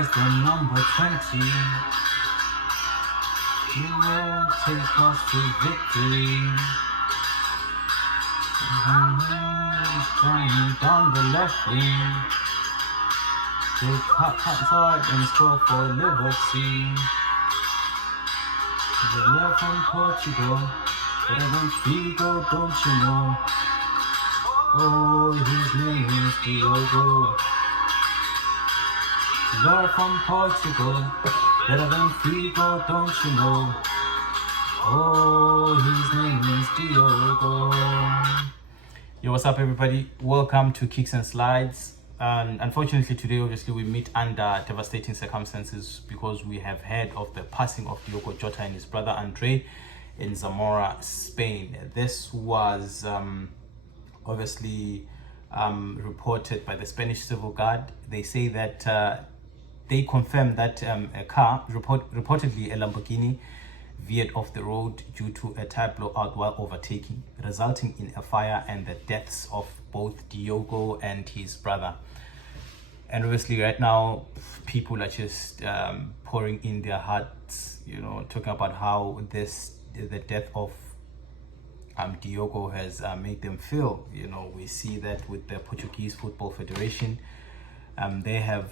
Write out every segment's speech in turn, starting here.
was the number 20. You will take us to victory. Flying down the left wing. He'll cut outside and score for Liberty. The left from Portugal, better than Figo, don't you know? Oh, his name is Diogo. Left from Portugal, better than Figo, don't you know? Oh, his name is Diogo. Yo, what's up, everybody? Welcome to Kicks and Slides. Unfortunately, today, obviously, we meet under devastating circumstances because we have heard of the passing of Diogo Jota and his brother Andre in Zamora, Spain. This was obviously reported by the Spanish Civil Guard. They say that they confirmed that a car, reportedly a Lamborghini, veered off the road due to a tire blowout while overtaking, resulting in a fire and the deaths of both Diogo and his brother. And obviously right now people are just pouring in their hearts, talking about how the death of Diogo has made them feel. We see that with the Portuguese Football Federation. They have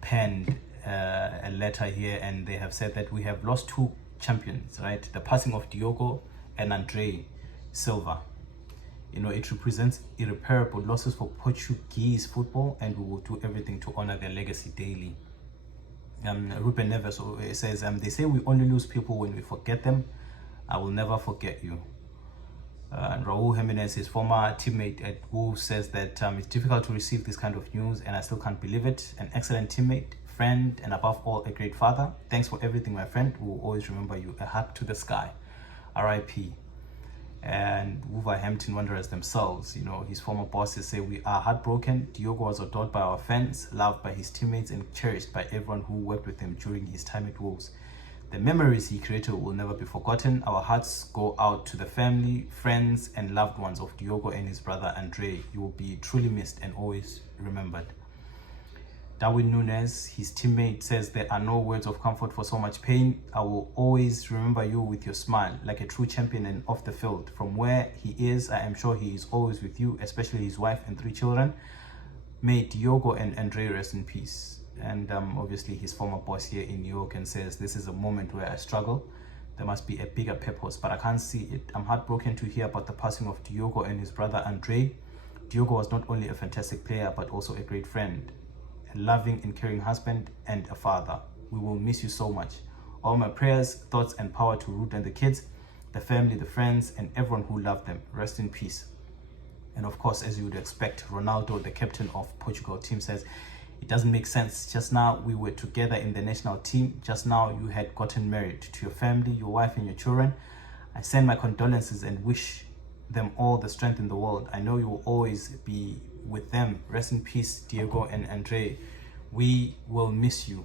penned a letter here, and they have said that we have lost two champions, right? The passing of Diogo and Andre Silva. It represents irreparable losses for Portuguese football, and we will do everything to honor their legacy daily. Ruben Neves says, they say we only lose people when we forget them. I will never forget you. Raul Jimenez, his former teammate at Wolves, says that it's difficult to receive this kind of news, and I still can't believe it. An excellent teammate, friend, and above all, a great father. Thanks for everything, my friend. We will always remember you. A hug to the sky. R.I.P. And Wolverhampton Wanderers themselves, his former bosses say, we are heartbroken. Diogo was adored by our fans, loved by his teammates, and cherished by everyone who worked with him during his time at Wolves. The memories he created will never be forgotten. Our hearts go out to the family, friends, and loved ones of Diogo and his brother Andre. You will be truly missed and always remembered. Darwin Nunes, his teammate, says there are no words of comfort for so much pain. I will always remember you with your smile, like a true champion and off the field. From where he is, I am sure he is always with you, especially his wife and 3 children. May Diogo and Andre rest in peace. And obviously his former boss here in New York and says, this is a moment where I struggle. There must be a bigger purpose, but I can't see it. I'm heartbroken to hear about the passing of Diogo and his brother Andre. Diogo was not only a fantastic player, but also a great friend, a loving and caring husband, and a father. We will miss you so much. All my prayers, thoughts, and power to Ruth and the kids, the family, the friends, and everyone who loved them. Rest in peace. And of course, as you would expect, Ronaldo, the captain of Portugal team, says, it doesn't make sense. Just now we were together in the national team. Just now you had gotten married. To your family, your wife, and your children, I send my condolences and wish them all the strength in the world. I know you will always be with them. Rest in peace, Diogo and Andre. We will miss you.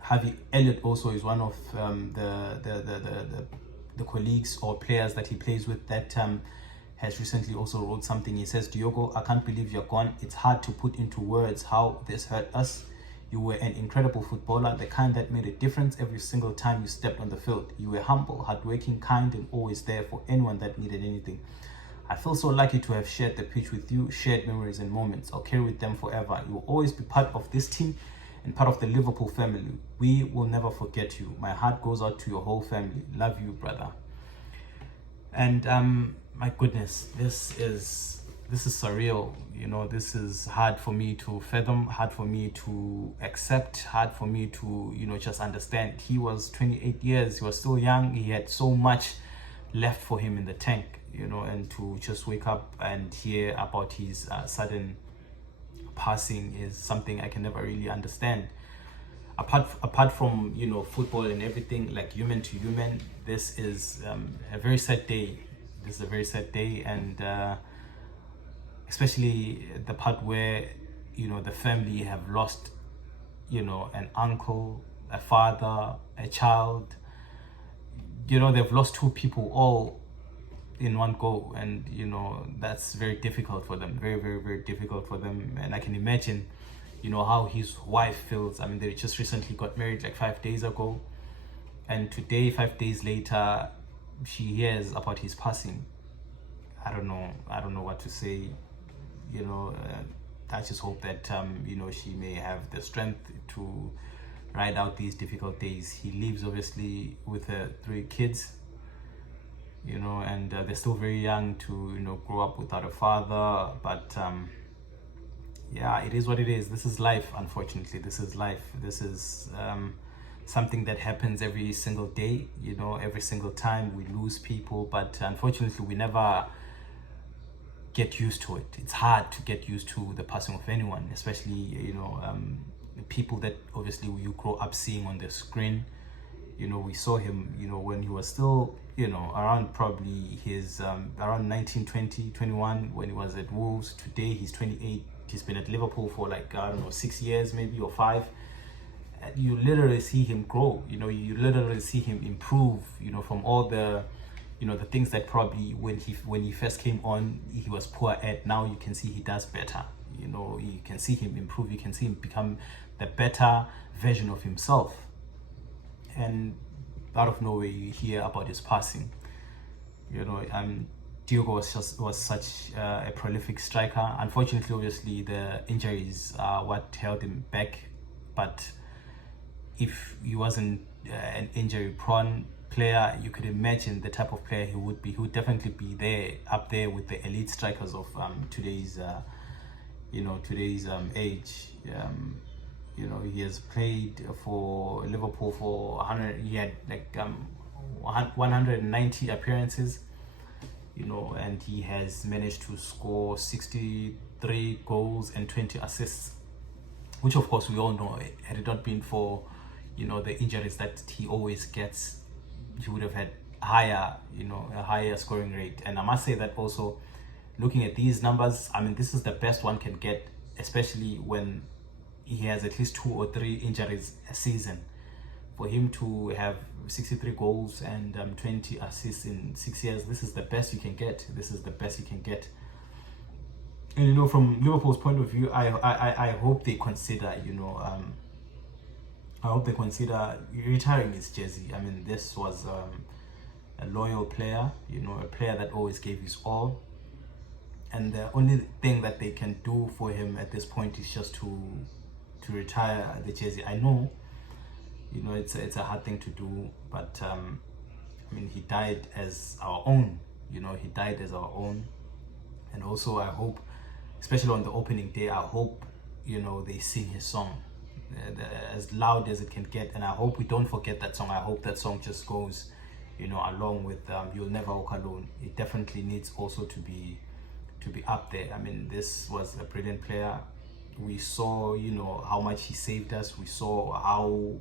Harvey Elliott also is one of the colleagues or players that he plays with that has recently also wrote something. He says, Diogo, I can't believe you're gone. It's hard to put into words how this hurt us. You were an incredible footballer, the kind that made a difference every single time you stepped on the field. You were humble, hardworking, kind, and always there for anyone that needed anything. I feel so lucky to have shared the pitch with you, shared memories and moments. I'll carry with them forever. You will always be part of this team and part of the Liverpool family. We will never forget you. My heart goes out to your whole family. Love you, brother. And my goodness, this is surreal. This is hard for me to fathom, hard for me to accept, hard for me to just understand. He was 28 years, he was still young, he had so much left for him in the tank, and to just wake up and hear about his sudden passing is something I can never really understand. Apart from football and everything, like human to human, this is a very sad day. This is a very sad day, and especially the part where the family have lost an uncle, a father, a child. They've lost 2 people all in one go, and that's very difficult for them, very, very, very difficult for them. And I can imagine you know, how his wife feels. I mean, they just recently got married like 5 days ago, and today, 5 days later, she hears about his passing. I don't know what to say. You know, I just hope that you know, she may have the strength to ride out these difficult days. He lives obviously with 3 kids, you know, and they're still very young to, you know, grow up without a father. But yeah, it is what it is. This is life, unfortunately. This is life. This is something that happens every single day, you know, every single time we lose people. But unfortunately, we never get used to it. It's hard to get used to the passing of anyone, especially, you know, people that obviously you grow up seeing on the screen. You know, we saw him, you know, when he was still, you know, around probably his around 19, 20, 21, when he was at Wolves. Today he's 28. He's been at Liverpool for like, I don't know, 6 years maybe, or 5. And you literally see him grow. You know, you literally see him improve, you know, from all the, you know, the things that probably when he first came on he was poor at. Now you can see he does better. You know, you can see him improve. You can see him become the better version of himself. And out of nowhere you hear about his passing. You know, Diogo was such a prolific striker. Unfortunately, obviously the injuries are what held him back. But if he wasn't an injury prone player, you could imagine the type of player he would be. He would definitely be there, up there with the elite strikers of today's you know, today's age. You know, he has played for Liverpool for 100. He had like 190 appearances, you know, and he has managed to score 63 goals and 20 assists, which of course we all know, had it not been for, you know, the injuries that he always gets, he would have had higher, you know, a higher scoring rate. And I must say that also, looking at these numbers, I mean, this is the best one can get, especially when he has at least 2 or 3 injuries a season. For him to have 63 goals and 20 assists in 6 years, this is the best you can get. This is the best you can get. And you know, from Liverpool's point of view, I hope they consider, you know, I hope they consider retiring his jersey. I mean, this was a loyal player, you know, a player that always gave his all. And the only thing that they can do for him at this point is just to retire the jersey. I know, you know, it's a hard thing to do, but I mean, he died as our own. You know, he died as our own. And also, I hope, especially on the opening day, I hope, you know, they sing his song as loud as it can get. And I hope we don't forget that song. I hope that song just goes, you know, along with You'll Never Walk Alone. It definitely needs also to be up there. I mean, this was a brilliant player. We saw, you know, how much he saved us. We saw how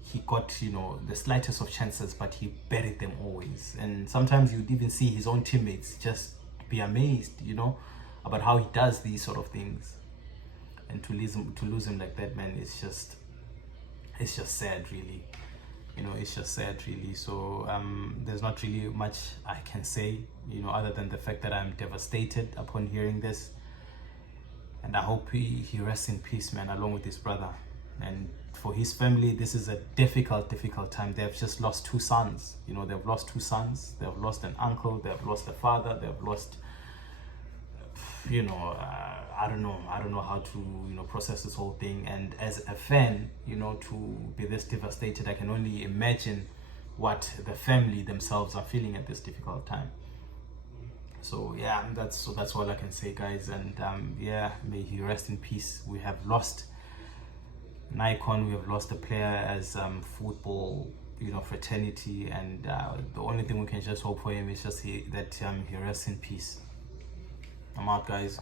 he got, you know, the slightest of chances, but he buried them always. And sometimes you'd even see his own teammates just be amazed, you know, about how he does these sort of things. And to lose him like that, man, it's just sad, really. You know, it's just sad, really. So there's not really much I can say, you know, other than the fact that I'm devastated upon hearing this. And I hope he rests in peace, man, along with his brother. And for his family, this is a difficult time. They've just lost 2 sons. You know, they've lost 2 sons. They've lost an uncle. They've lost a father. They've lost, you know, I don't know how to, you know, process this whole thing. And as a fan, you know, to be this devastated, I can only imagine what the family themselves are feeling at this difficult time. So yeah, that's all I can say, guys. And yeah, may he rest in peace. We have lost an icon. We have lost a player as football, you know, fraternity. And the only thing we can just hope for him is just that he rests in peace. I'm out, guys.